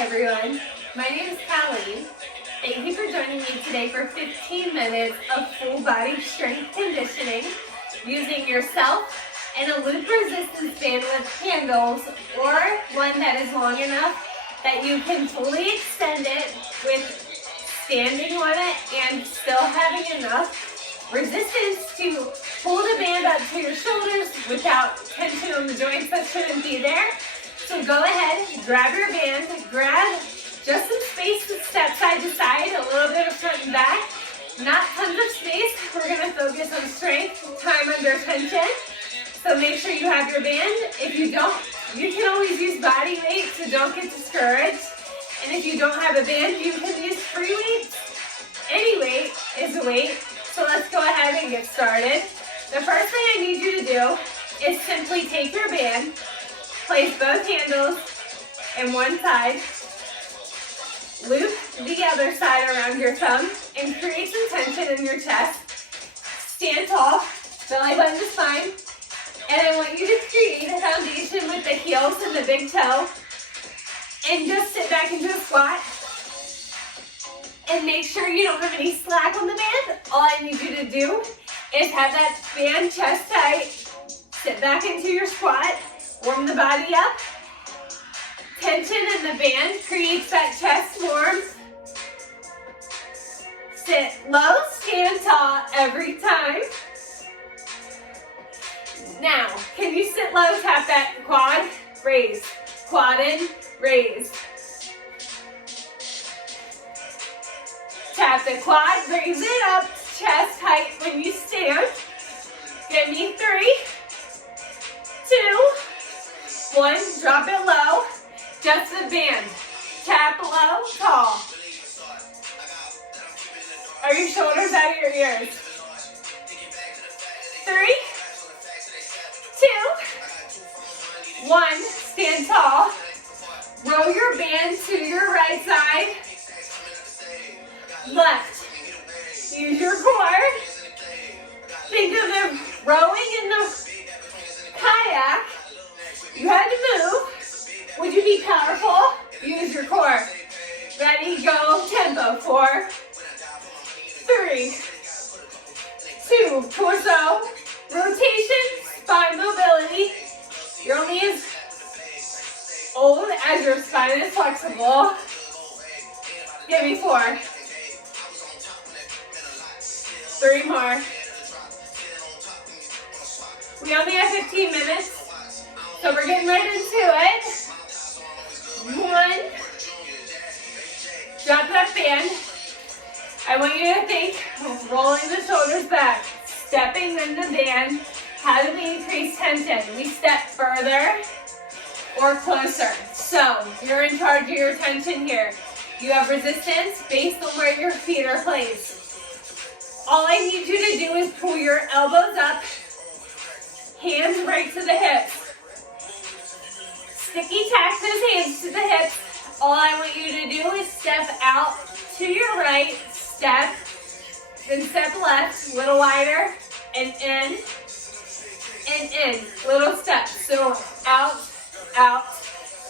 Hi everyone, my name is Callie. Thank you for joining me today for 15 minutes of full body strength conditioning using yourself and a loop resistance band with handles or one that is long enough that you can fully extend it with standing on it and still having enough resistance to pull the band up to your shoulders without tension on the joints that shouldn't be there. So go ahead, grab your band, grab just some space to step side to side, a little bit of front and back, not tons of space. We're gonna focus on strength, time under tension. So make sure you have your band. If you don't, you can always use body weight, so don't get discouraged. And if you don't have a band, you can use free weights. Any weight is a weight. So let's go ahead and get started. The first thing I need you to do is simply take your band, place both handles in one side, loop the other side around your thumb, and create some tension in your chest. Stand tall, belly button to spine, and I want you to create a foundation with the heels and the big toe, and just sit back into a squat. And make sure you don't have any slack on the band. All I need you to do is have that band chest tight, sit back into your squat, warm the body up. Tension in the band creates that chest warmth. Sit low, stand tall every time. Now, can you sit low, tap that quad, raise, quad in, raise. Tap the quad, raise it up, chest height when you stand. Give me 3, 2, 1, drop it low, just the band. Tap low, tall. Are your shoulders out of your ears? 3, 2, 1, stand tall. Roll your band to your right side. Left. Use your core. Think of the rowing in the kayak. You had to move. Would you be powerful? Use your core. Ready, go, tempo. 4, 3, 2, torso, rotation, spine mobility. You're only as old as your spine is flexible. Give me 4. 3 more. We only have 15 minutes, so we're getting right into it. 1. Drop that band. I want you to think of rolling the shoulders back, stepping in the band. How do we increase tension? We step further or closer. So you're in charge of your tension here. You have resistance based on where your feet are placed. All I need you to do is pull your elbows up, hands right to the hips. Sticky tack those hands to the hips. All I want you to do is step out to your right, step, then step left, a little wider, and in, little steps. So out,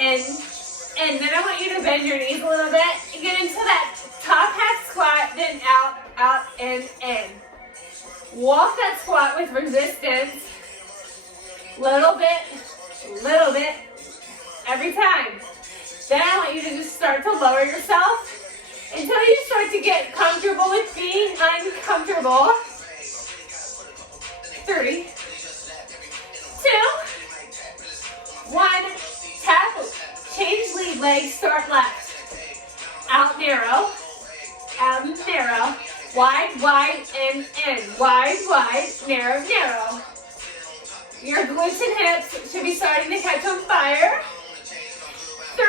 in. Then I want you to bend your knees a little bit and get into that top half squat, then out, in. Walk that squat with resistance. Little bit, every time. Then I want you to just start to lower yourself until you start to get comfortable with being uncomfortable. 3, 2, 1, tap, change lead leg, start left. Out narrow, wide, in, wide, narrow. Your glutes and hips should be starting to catch on fire. 3,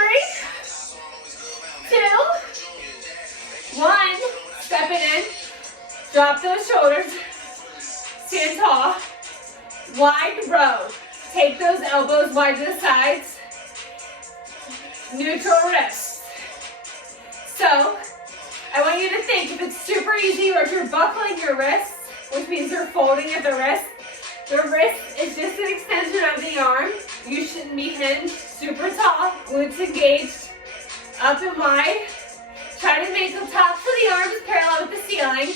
2, 1, step it in, drop those shoulders, stand tall, wide row. Take those elbows wide to the sides, neutral wrists. So, I want you to think if it's super easy or if you're buckling your wrists, which means you're folding at the wrist is just an extension of the arm. You shouldn't be hinged, super tall, glutes engaged. Up and wide. Try to make the tops of the arms parallel with the ceiling.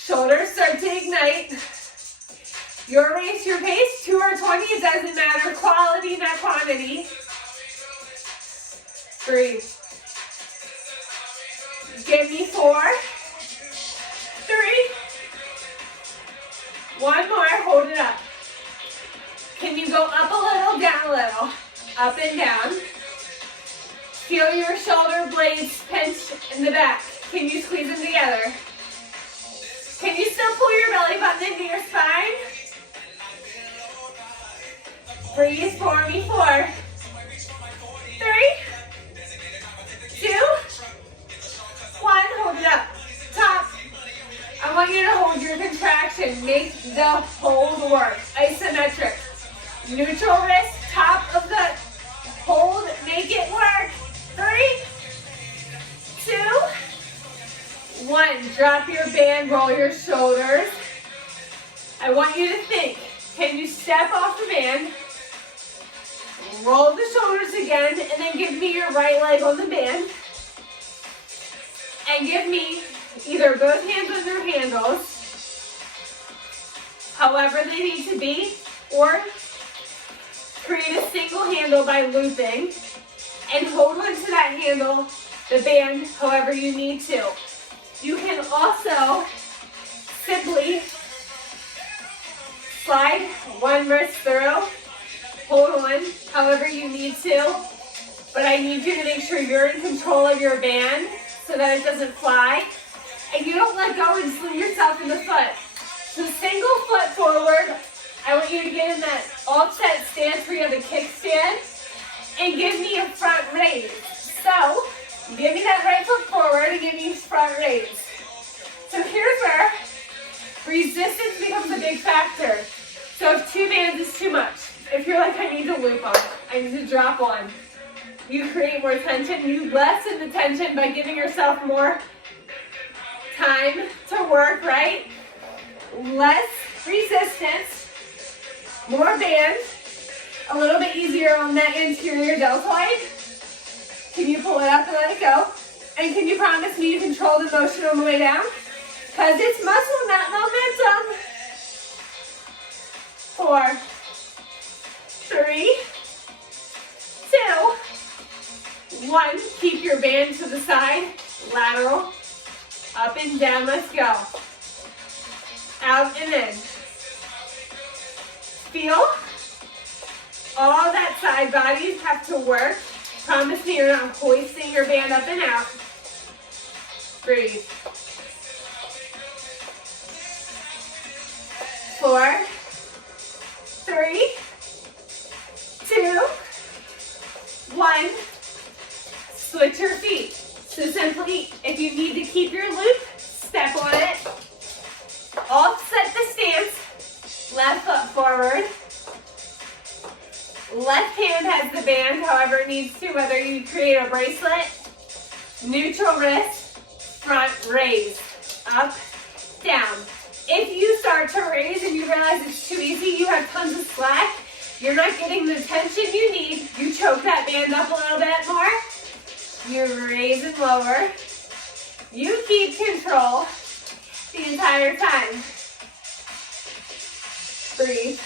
Shoulders start to ignite. Your race, your pace, 2 or 20, it doesn't matter. Quality, not quantity. Breathe. Give me 4, 3, 1 more, hold it up. Can you go up a little, down a little? Up and down. Feel your shoulder blades pinch in the back. Can you squeeze them together? Can you still pull your belly button into your spine? Breathe for me. 4, 3, 2, 1. Hold it up. Top. I want you to hold your contraction. Make the hold work. Isometric. Neutral wrist. Top of the hold. Make it work. 3, 2, 1. Drop your band. Roll your shoulders. I want you to think. Can you step off the band? Roll the shoulders again, and then give me your right leg on the band. And give me either both hands on your handles, however they need to be, or create a single handle by looping, and hold onto that handle, the band, however you need to. You can also simply slide one wrist through, hold on, however you need to, but I need you to make sure you're in control of your band so that it doesn't fly, and you don't let go and sling yourself in the foot. So single foot forward, I want you to get in that offset stance where you have a kickstand, and give me a front raise. So, give me that right foot forward and give me front raise. So here's where resistance becomes a big factor. So if 2 bands is too much, if you're like, I need to loop on, I need to drop on, you create more tension. You lessen the tension by giving yourself more time to work, right? Less resistance, more band, a little bit easier on that anterior deltoid. Can you pull it up and let it go? And can you promise me you control the motion on the way down? Because it's muscle, not momentum. 4, 3, 2, 1. Keep your band to the side, lateral, up and down, let's go. Out and in. Feel all that side bodies have to work. Promise me you're not hoisting your band up and out. Breathe. 4, 3, 2, 1. Switch your feet. So simply, if you need to keep your loop, step on it. Offset the stance. Left foot forward. Left hand has the band, however it needs to, whether you create a bracelet. Neutral wrist, front raise. Up, down. If you start to raise and you realize it's too easy, you have tons of slack, you're not getting the tension you need, you choke that band up a little bit more, you raise and lower, you keep control the entire time. Breathe.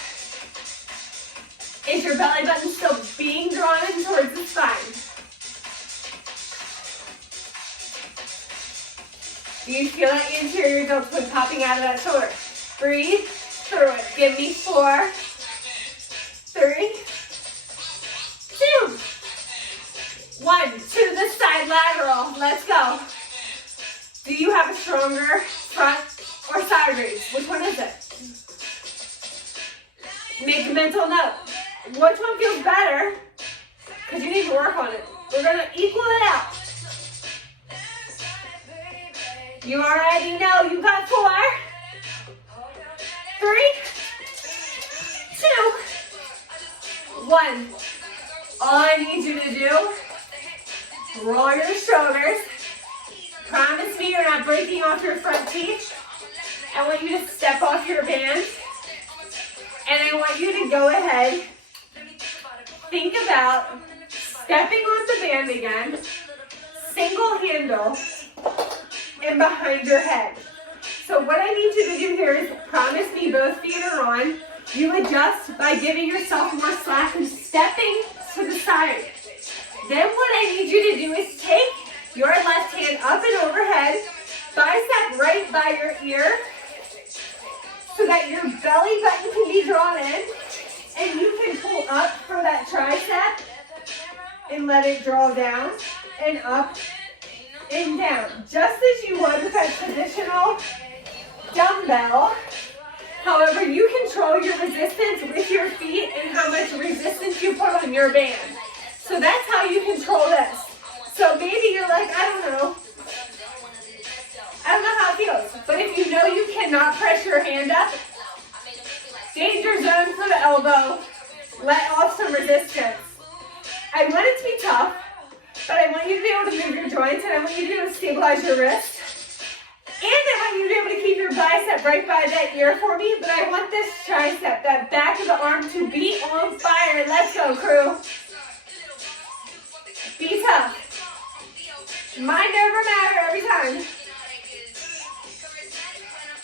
Is your belly button still being drawn in towards the spine? Do you feel that anterior deltoid popping out of that shoulder? Breathe through it. Give me 4, 3, 2, 1. To the side lateral. Let's go. Do you have a stronger front or side raise? Which one is it? Make a mental note. Which one feels better? Because you need to work on it. We're going to equal it out. You already know you got 4, 3, 2, 1. All I need you to do, roll your shoulders. Promise me you're not breaking off your front teeth. I want you to step off your band. And I want you to go ahead, think about Stepping on the band again, single handle, and behind your head. So what I need you to do here is promise me both feet are on. You adjust by giving yourself more slack and stepping to the side. Then what I need you to do is take your left hand up and overhead, bicep right by your ear, so that your belly button can be drawn in, and you can pull up for that tricep and let it draw down and up and down, just as you would with that traditional dumbbell. However, you control your resistance with your feet and how much resistance you put on your band. So that's how you control this. So maybe you're like, I don't know how it feels. But if you know you cannot press your hand up, danger zone for the elbow, let off some resistance. I want it to be tough, but I want you to be able to move your joints, and I want you to be able to stabilize your wrist. And I want you to be able to keep your bicep right by that ear for me, but I want this tricep, that back of the arm, to be on fire. Let's go, crew. Be tough. Mind over matter every time.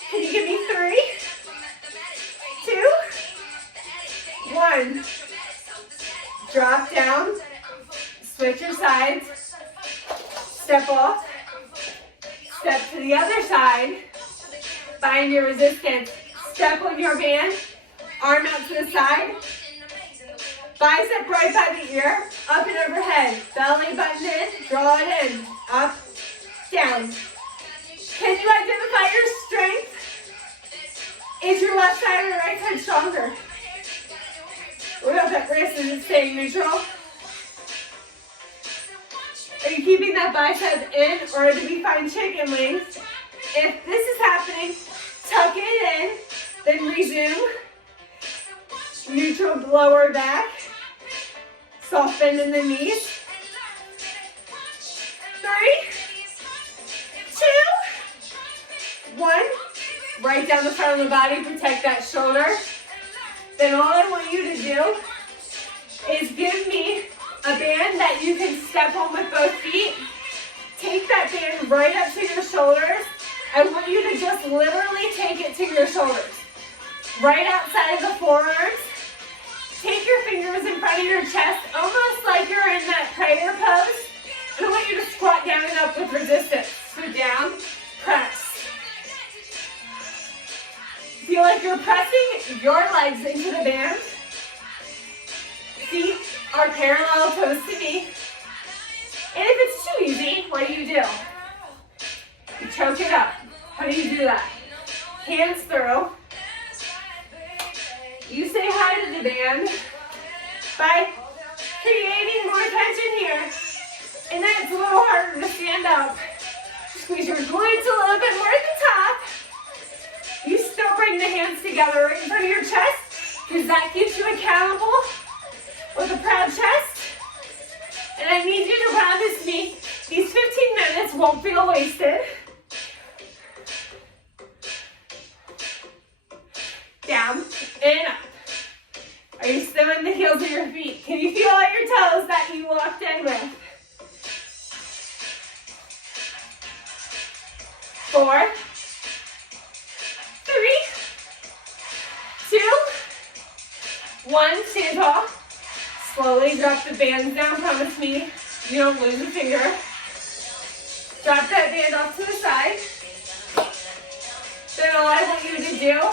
Can you give me 3, 2, 1. Drop down. Switch your sides. Step off. Step to the other side. Find your resistance. Step on your band. Arm out to the side. Bicep right by the ear. Up and overhead. Belly button in. Draw it in. Up. Down. Can you identify your strength? Is your left side or right side stronger? What about that wrist? Is it staying neutral? Are you keeping that bicep in, or do we find chicken wings? If this is happening, tuck it in, then resume. Neutral lower back. Soft bend in the knees. 3, 2, 1. Right down the front of the body, protect that shoulder. Then all I want you to do is give me a band that you can step on with both feet. Take that band right up to your shoulders. I want you to just literally take it to your shoulders. Right outside of the forearms. Take your fingers in front of your chest, almost like you're in that prayer pose. And I want you to squat down and up with resistance. So down, press. Feel like you're pressing your legs into the band. Feet are parallel, toes to knee. And if it's too easy, what do? You choke it up. How do you do that? Hands through. You say hi to the band by creating more tension here. And then it's a little harder to stand up. Squeeze your glutes a little bit more at the top. You still bring the hands together right in front of your chest, because that keeps you accountable with a proud chest. And I need you to promise me these 15 minutes won't feel wasted. Down and up. Are you still in the heels of your feet? Can you feel all your toes that you walked in with? 4, 3, 2, 1. Stand tall. Slowly drop the bands down. Promise me you don't lose a finger. Drop that band off to the side. Then all I want you to do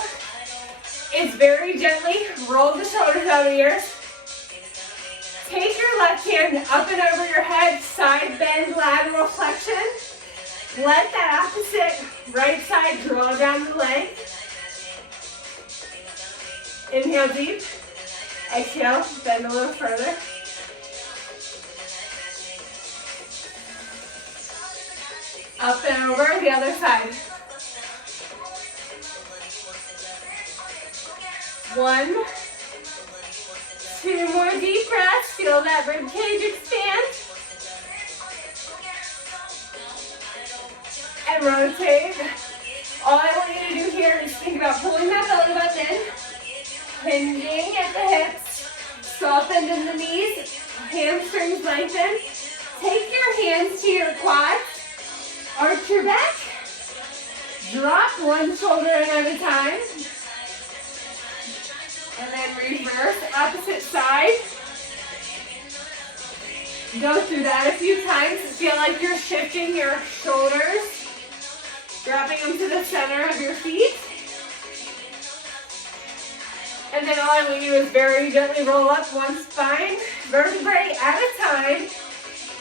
is very gently roll the shoulders out of ears. Take your left hand up and over your head, side bend, lateral flexion. Let that opposite right side draw down the leg. Inhale deep. Exhale, bend a little further. Up and over the other side. 1, 2 more deep breaths. Feel that rib cage expand. And rotate. All I want you to do here is think about pulling that belly button in, hinging at the hips, soft bend in the knees, hamstrings lengthen. Take your hands to your quads, arch your back, drop one shoulder in at a time, and then reverse opposite side. Go through that a few times. Feel like you're shifting your shoulders, dropping them to the center of your feet. And then all I want you to do is very gently roll up one spine, vertebrae at a time.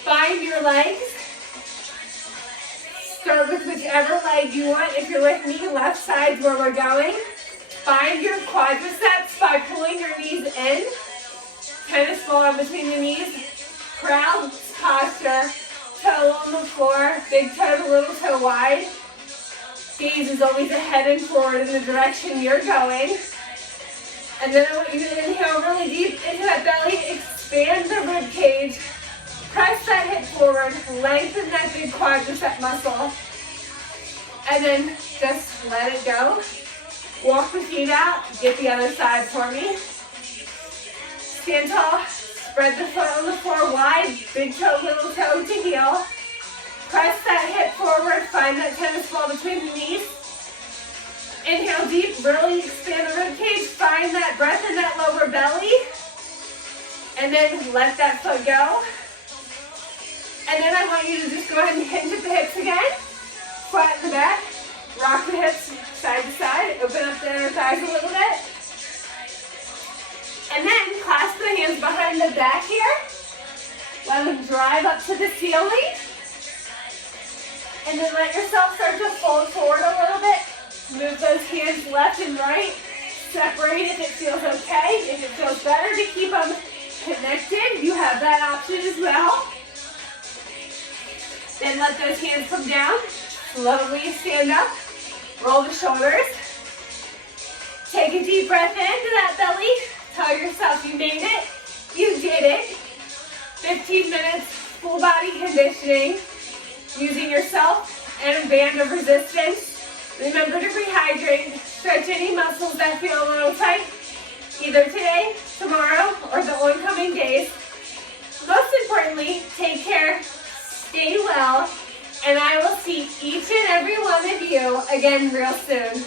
Find your legs. Start with whichever leg you want. If you're with me, left side's where we're going. Find your quadriceps by pulling your knees in. Tennis ball in between the knees. Proud posture. Toe on the floor. Big toe to little toe wide. Gaze is always ahead and forward in the direction you're going. And then I want you to inhale really deep into that belly. Expand the rib cage. Press that hip forward. Lengthen that big quadricep muscle. And then just let it go. Walk the feet out. Get the other side for me. Stand tall. Spread the foot on the floor wide. Big toe, little toe to heel. Press that hip forward. Find that tennis ball between the knees. Inhale deep. Really expand the rib cage. Find that breath in that lower belly. And then let that foot go. And then I want you to just go ahead and hinge at the hips again. Flatten the back. Rock the hips side to side. Open up the inner thighs a little bit. And then clasp the hands behind the back here. Let them drive up to the ceiling. And then let yourself start to fold forward a little bit. Move those hands left and right. Separate if it feels okay. If it feels better to keep them connected, you have that option as well. Then let those hands come down. Slowly stand up. Roll the shoulders. Take a deep breath into that belly. Tell yourself you made it. You did it. 15 minutes, full body conditioning, using yourself and a band of resistance. Remember to rehydrate. Stretch any muscles that feel a little tight, either today, tomorrow, or the oncoming days. Most importantly, take care. Stay well, and I will see each and every one of you again real soon.